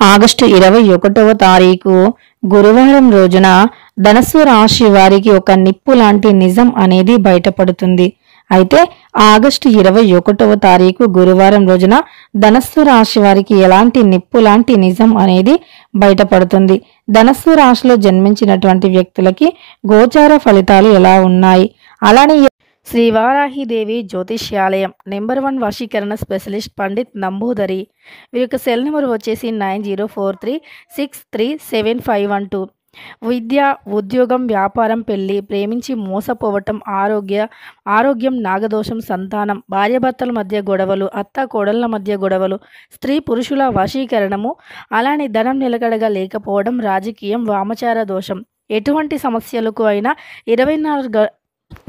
August 21వ తారీఖు గురువారం రోజున ధనస్సు రాశి వారికి ఒక నిప్పు లాంటి నిజం అనేది బయటపడుతుంది. అయితే ఆగస్టు 21వ తారీఖు గురువారం రోజున ధనస్సు రాశి వారికి ఎలాంటి నిప్పు లాంటి నిజం అనేది బయటపడుతుంది. ధనస్సు రాశిలో జన్మించినటువంటి వ్యక్తులకి గోచార ఫలితాలు ఎలా ఉన్నాయి, అలానే శ్రీ వారాహిదేవి జ్యోతిష్యాలయం నెంబర్ 1 వశీకరణ స్పెషలిస్ట్ పండిత్ నంబూదరి. వీరి యొక్క సెల్ నెంబర్ వచ్చేసి 9043637512. విద్య, ఉద్యోగం, వ్యాపారం, పెళ్లి, ప్రేమించి మోసపోవటం, ఆరోగ్యం, నాగదోషం, సంతానం, భార్యాభర్తల మధ్య గొడవలు, అత్త కోడళ్ల మధ్య గొడవలు, స్త్రీ పురుషుల వశీకరణము, అలానే ధనం నిలకడగా లేకపోవడం, రాజకీయం, వామచార దోషం, ఎటువంటి సమస్యలకు అయినా 24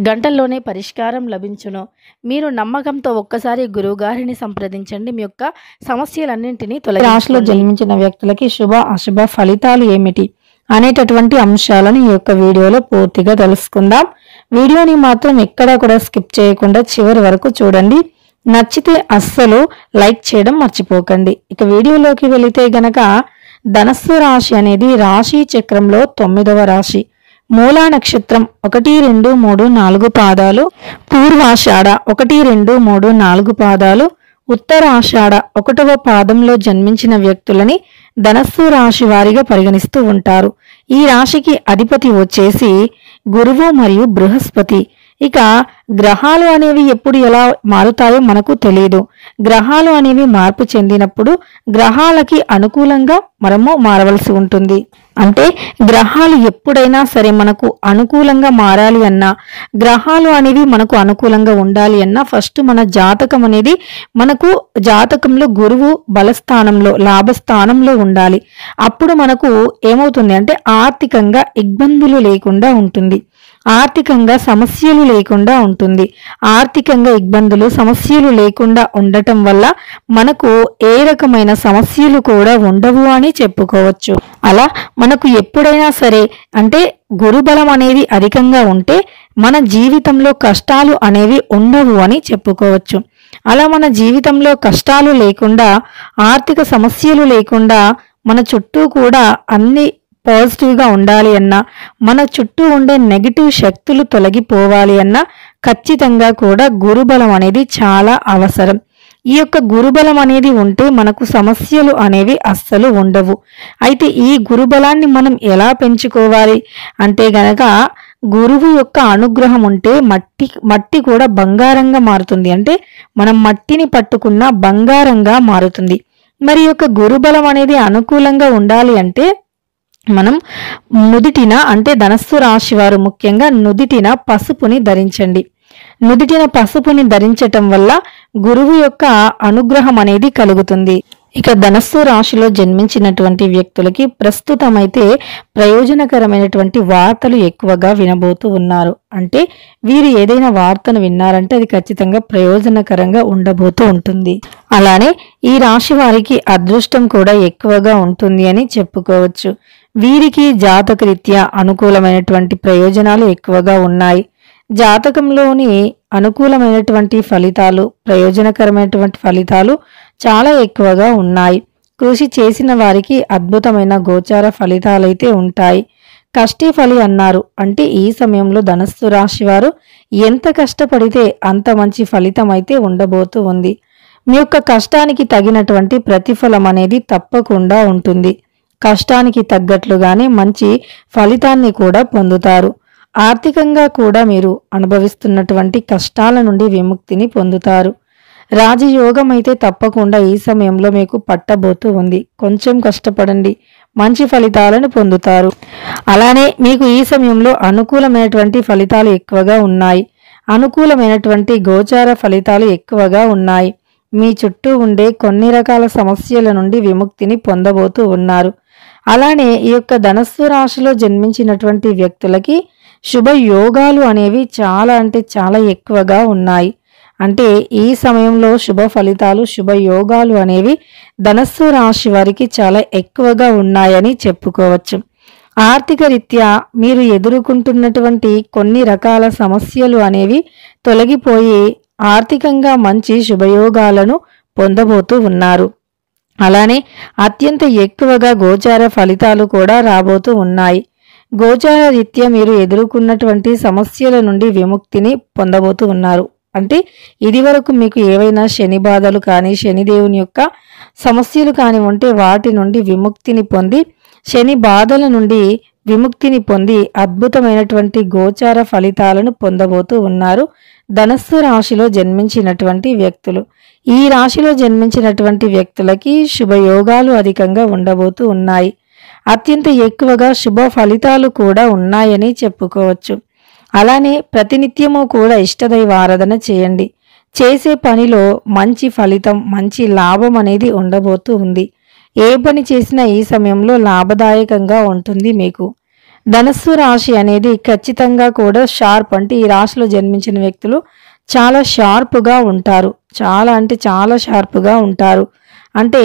గంటల్లోనే పరిష్కారం లభించును. మీరు నమ్మకంతో ఒక్కసారి గురువుగారిని సంప్రదించండి. మీ యొక్క సమస్యలన్నింటినీ రాశిలో జన్మించిన వ్యక్తులకి శుభ అశుభ ఫలితాలు ఏమిటి అనేటటువంటి అంశాలను ఈ యొక్క వీడియోలో పూర్తిగా తెలుసుకుందాం. వీడియోని మాత్రం ఎక్కడా కూడా స్కిప్ చేయకుండా చివరి వరకు చూడండి. నచ్చితే అస్సలు లైక్ చేయడం మర్చిపోకండి. ఇక వీడియోలోకి వెళితే గనక ధనస్సు రాశి అనేది రాశి చక్రంలో 9వ రాశి. మూలా నక్షత్రం 1, 2, 3, 4 పాదాలు, పూర్వాషాఢ 1, 2, 3, 4 పాదాలు, ఉత్తరాషాఢ 1వ పాదంలో జన్మించిన వ్యక్తులని ధనస్సు రాశి వారిగా పరిగణిస్తూ ఉంటారు. ఈ రాశికి అధిపతి వచ్చేసి గురువు మరియు బృహస్పతి. ఇక గ్రహాలు అనేవి ఎప్పుడు ఎలా మారుతాయో మనకు తెలియదు. గ్రహాలు అనేవి మార్పు చెందినప్పుడు గ్రహాలకి అనుకూలంగా మనము మారవలసి ఉంటుంది. అంటే గ్రహాలు ఎప్పుడైనా సరే మనకు అనుకూలంగా మారాలి అన్నా, గ్రహాలు అనేవి మనకు అనుకూలంగా ఉండాలి అన్నా ఫస్ట్ మన జాతకం అనేది మనకు జాతకంలో గురువు బలస్థానంలో, లాభస్థానంలో ఉండాలి. అప్పుడు మనకు ఏమవుతుంది అంటే ఆర్థికంగా ఇబ్బందులు లేకుండా ఉంటుంది, ఆర్థికంగా సమస్యలు లేకుండా ఉంటుంది. ఆర్థికంగా ఇబ్బందులు, సమస్యలు లేకుండా ఉండటం వల్ల మనకు ఏ రకమైన సమస్యలు కూడా ఉండవు అని చెప్పుకోవచ్చు. అలా మనకు ఎప్పుడైనా సరే అంటే గురుబలం అనేది అధికంగా ఉంటే మన జీవితంలో కష్టాలు అనేవి ఉండవు అని చెప్పుకోవచ్చు. అలా మన జీవితంలో కష్టాలు లేకుండా, ఆర్థిక సమస్యలు లేకుండా మన చుట్టూ కూడా అన్ని పాజిటివ్గా ఉండాలి అన్నా, మన చుట్టూ ఉండే నెగిటివ్ శక్తులు తొలగిపోవాలి అన్నా ఖచ్చితంగా కూడా గురుబలం అనేది చాలా అవసరం. ఈ యొక్క గురుబలం అనేది ఉంటే మనకు సమస్యలు అనేవి అస్సలు ఉండవు. అయితే ఈ గురుబలాన్ని మనం ఎలా పెంచుకోవాలి అంటే గనక గురువు యొక్క అనుగ్రహం ఉంటే మట్టి కూడా బంగారంగా మారుతుంది. అంటే మనం మట్టిని పట్టుకున్న బంగారంగా మారుతుంది. మరి యొక్క గురుబలం అనేది అనుకూలంగా ఉండాలి అంటే మనం నుదిటిన అంటే ధనస్సు రాశి వారు ముఖ్యంగా నుదిటిన పసుపుని ధరించండి. నుదిటిన పసుపుని ధరించటం వల్ల గురువు యొక్క అనుగ్రహం అనేది కలుగుతుంది. ఇక ధనస్సు రాశిలో జన్మించినటువంటి వ్యక్తులకి ప్రస్తుతమైతే ప్రయోజనకరమైనటువంటి వార్తలు ఎక్కువగా వినబోతూ ఉన్నారు. అంటే వీరు ఏదైనా వార్తను విన్నారంటే అది ఖచ్చితంగా ప్రయోజనకరంగా ఉండబోతూ ఉంటుంది. అలానే ఈ రాశి వారికి అదృష్టం కూడా ఎక్కువగా ఉంటుంది అని చెప్పుకోవచ్చు. వీరికి జాతకరీత్యా అనుకూలమైనటువంటి ప్రయోజనాలు ఎక్కువగా ఉన్నాయి. జాతకంలోని అనుకూలమైనటువంటి ఫలితాలు, ప్రయోజనకరమైనటువంటి ఫలితాలు చాలా ఎక్కువగా ఉన్నాయి. కృషి చేసిన వారికి అద్భుతమైన గోచార ఫలితాలైతే ఉంటాయి. కష్టి ఫలి అన్నారు అంటే ఈ సమయంలో ధనస్సు రాశి వారు ఎంత కష్టపడితే అంత మంచి ఫలితం అయితే ఉండబోతూ ఉంది. మీ యొక్క కష్టానికి తగినటువంటి ప్రతిఫలం అనేది తప్పకుండా ఉంటుంది. కష్టానికి తగ్గట్లుగానే మంచి ఫలితాన్ని కూడా పొందుతారు. ఆర్థికంగా కూడా మీరు అనుభవిస్తున్నటువంటి కష్టాల నుండి విముక్తిని పొందుతారు. రాజయోగం అయితే తప్పకుండా ఈ సమయంలో మీకు పట్టబోతూ ఉంది. కొంచెం కష్టపడండి, మంచి ఫలితాలను పొందుతారు. అలానే మీకు ఈ సమయంలో అనుకూలమైనటువంటి ఫలితాలు ఎక్కువగా ఉన్నాయి. అనుకూలమైనటువంటి గోచార ఫలితాలు ఎక్కువగా ఉన్నాయి. మీ చుట్టూ ఉండే కొన్ని రకాల సమస్యల నుండి విముక్తిని పొందబోతూ ఉన్నారు. అలానే ఈ యొక్క ధనస్సు రాశిలో జన్మించినటువంటి వ్యక్తులకి శుభయోగాలు అనేవి చాలా అంటే చాలా ఎక్కువగా ఉన్నాయి. అంటే ఈ సమయంలో శుభ ఫలితాలు, శుభయోగాలు అనేవి ధనస్సు రాశి వారికి చాలా ఎక్కువగా ఉన్నాయని చెప్పుకోవచ్చు. ఆర్థిక రీత్యా మీరు ఎదుర్కొంటున్నటువంటి కొన్ని రకాల సమస్యలు అనేవి తొలగిపోయి ఆర్థికంగా మంచి శుభయోగాలను పొందబోతూ ఉన్నారు. అలానే అత్యంత ఎక్కువగా గోచార ఫలితాలు కూడా రాబోతూ ఉన్నాయి. గోచార రీత్యా మీరు ఎదుర్కొన్నటువంటి సమస్యల నుండి విముక్తిని పొందబోతూ ఉన్నారు. అంటే ఇదివరకు మీకు ఏవైనా శని బాధలు కానీ, శనిదేవుని యొక్క సమస్యలు కానీ ఉంటే వాటి నుండి విముక్తిని పొంది, శని బాధల నుండి విముక్తిని పొంది అద్భుతమైనటువంటి గోచార ఫలితాలను పొందబోతూ ఉన్నారు ధనస్సు రాశిలో జన్మించినటువంటి వ్యక్తులు. ఈ రాశిలో జన్మించినటువంటి వ్యక్తులకి శుభయోగాలు అధికంగా ఉండబోతూ ఉన్నాయి. అత్యంత ఎక్కువగా శుభ ఫలితాలు కూడా ఉన్నాయని చెప్పుకోవచ్చు. అలానే ప్రతినిత్యము కూడా ఇష్టదైవ ఆరాధన చేయండి. చేసే పనిలో మంచి ఫలితం, మంచి లాభం అనేది ఉండబోతూ ఉంది. ఏ పని చేసినా ఈ సమయంలో లాభదాయకంగా ఉంటుంది మీకు. ధనస్సు రాశి అనేది ఖచ్చితంగా కూడా షార్ప్, అంటే ఈ రాశిలో జన్మించిన వ్యక్తులు చాలా షార్ప్గా ఉంటారు. చాలా అంటే చాలా షార్ప్గా ఉంటారు. అంటే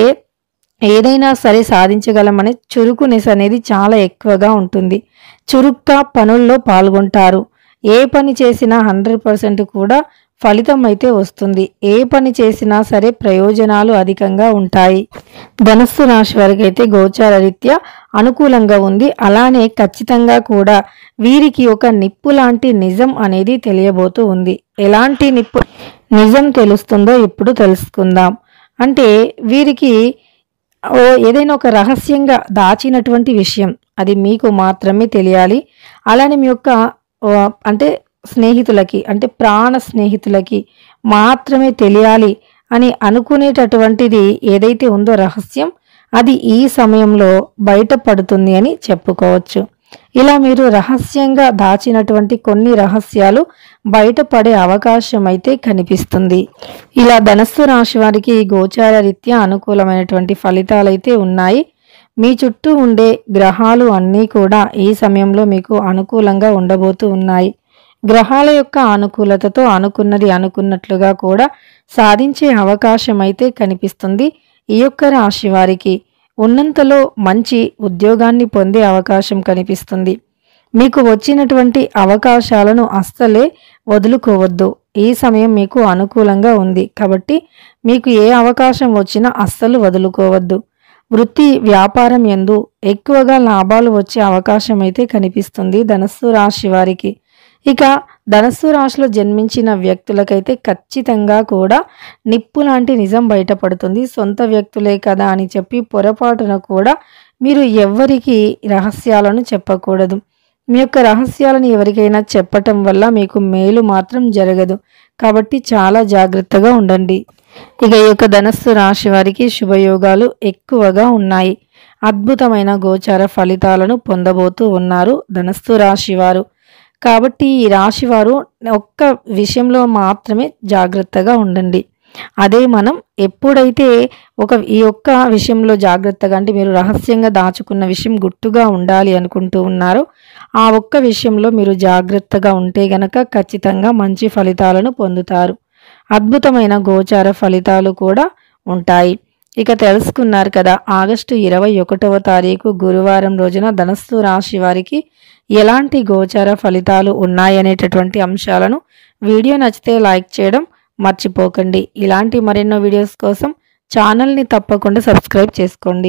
ఏదైనా సరే సాధించగలమనే చురుకునెస్ అనేది చాలా ఎక్కువగా ఉంటుంది. చురుగ్గా పనుల్లో పాల్గొంటారు. ఏ పని చేసినా 100% కూడా ఫలితం అయితే వస్తుంది. ఏ పని చేసినా సరే ప్రయోజనాలు అధికంగా ఉంటాయి. ధనస్సు రాశి వారికి అయితే గోచార రీత్యా అనుకూలంగా ఉంది. అలానే ఖచ్చితంగా కూడా వీరికి ఒక నిప్పు లాంటి నిజం అనేది తెలియబోతూ ఉంది. ఎలాంటి నిజం తెలుస్తుందో ఇప్పుడు తెలుసుకుందాం. అంటే వీరికి ఏదైనా ఒక రహస్యంగా దాచినటువంటి విషయం అది మీకు మాత్రమే తెలియాలి. అలానే మీ యొక్క అంటే స్నేహితులకి, అంటే ప్రాణ స్నేహితులకి మాత్రమే తెలియాలి అని అనుకునేటటువంటిది ఏదైతే ఉందో రహస్యం, అది ఈ సమయంలో బయటపడుతుంది అని చెప్పుకోవచ్చు. ఇలా మీరు రహస్యంగా దాచినటువంటి కొన్ని రహస్యాలు బయటపడే అవకాశం అయితే కనిపిస్తుంది. ఇలా ధనస్సు రాశి వారికి గోచార రీత్యా అనుకూలమైనటువంటి ఫలితాలైతే ఉన్నాయి. మీ చుట్టూ ఉండే గ్రహాలు అన్నీ కూడా ఈ సమయంలో మీకు అనుకూలంగా ఉండబోతూ ఉన్నాయి. గ్రహాల యొక్క అనుకూలతతో అనుకున్నది అనుకున్నట్లుగా కూడా సాధించే అవకాశం అయితే కనిపిస్తుంది. ఈ యొక్క రాశి వారికి ఉన్నంతలో మంచి ఉద్యోగాన్ని పొందే అవకాశం కనిపిస్తుంది. మీకు వచ్చినటువంటి అవకాశాలను అస్సలే వదులుకోవద్దు. ఈ సమయం మీకు అనుకూలంగా ఉంది కాబట్టి మీకు ఏ అవకాశం వచ్చినా అస్సలు వదులుకోవద్దు. వృత్తి వ్యాపారం యందు ఎక్కువగా లాభాలు వచ్చే అవకాశం అయితే కనిపిస్తుంది ధనస్సు రాశి వారికి. ఇక ధనస్సు రాశిలో జన్మించిన వ్యక్తులకైతే ఖచ్చితంగా కూడా నిప్పు లాంటి నిజం బయటపడుతుంది. సొంత వ్యక్తులే కదా అని చెప్పి పొరపాటున కూడా మీరు ఎవ్వరికి రహస్యాలను చెప్పకూడదు. మీ యొక్క రహస్యాలను ఎవరికైనా చెప్పటం వల్ల మీకు మేలు మాత్రం జరగదు. కాబట్టి చాలా జాగ్రత్తగా ఉండండి. ఇక ఈ యొక్క ధనస్సు రాశి వారికి శుభయోగాలు ఎక్కువగా ఉన్నాయి. అద్భుతమైన గోచార ఫలితాలను పొందబోతూ ఉన్నారు ధనస్సు రాశి వారు. కాబట్టి ఈ రాశి వారు ఒక్క విషయంలో మాత్రమే జాగ్రత్తగా ఉండండి. అదే మనం ఎప్పుడైతే ఈ ఒక్క విషయంలో జాగ్రత్తగా, అంటే మీరు రహస్యంగా దాచుకున్న విషయం గుట్టుగా ఉండాలి అనుకుంటూ ఉన్నారో ఆ ఒక్క విషయంలో మీరు జాగ్రత్తగా ఉంటే గనక ఖచ్చితంగా మంచి ఫలితాలను పొందుతారు. అద్భుతమైన గోచార ఫలితాలు కూడా ఉంటాయి. ఇక తెలుసుకున్నారు కదా, ఆగస్టు 21వ తారీఖు గురువారం రోజున ధనస్సు రాశి వారికి ఎలాంటి గోచార ఫలితాలు ఉన్నాయనేటటువంటి అంశాలను. వీడియో నచ్చితే లైక్ చేయడం మర్చిపోకండి. ఇలాంటి మరెన్నో వీడియోస్ కోసం ఛానల్ని తప్పకుండా సబ్స్క్రైబ్ చేసుకోండి.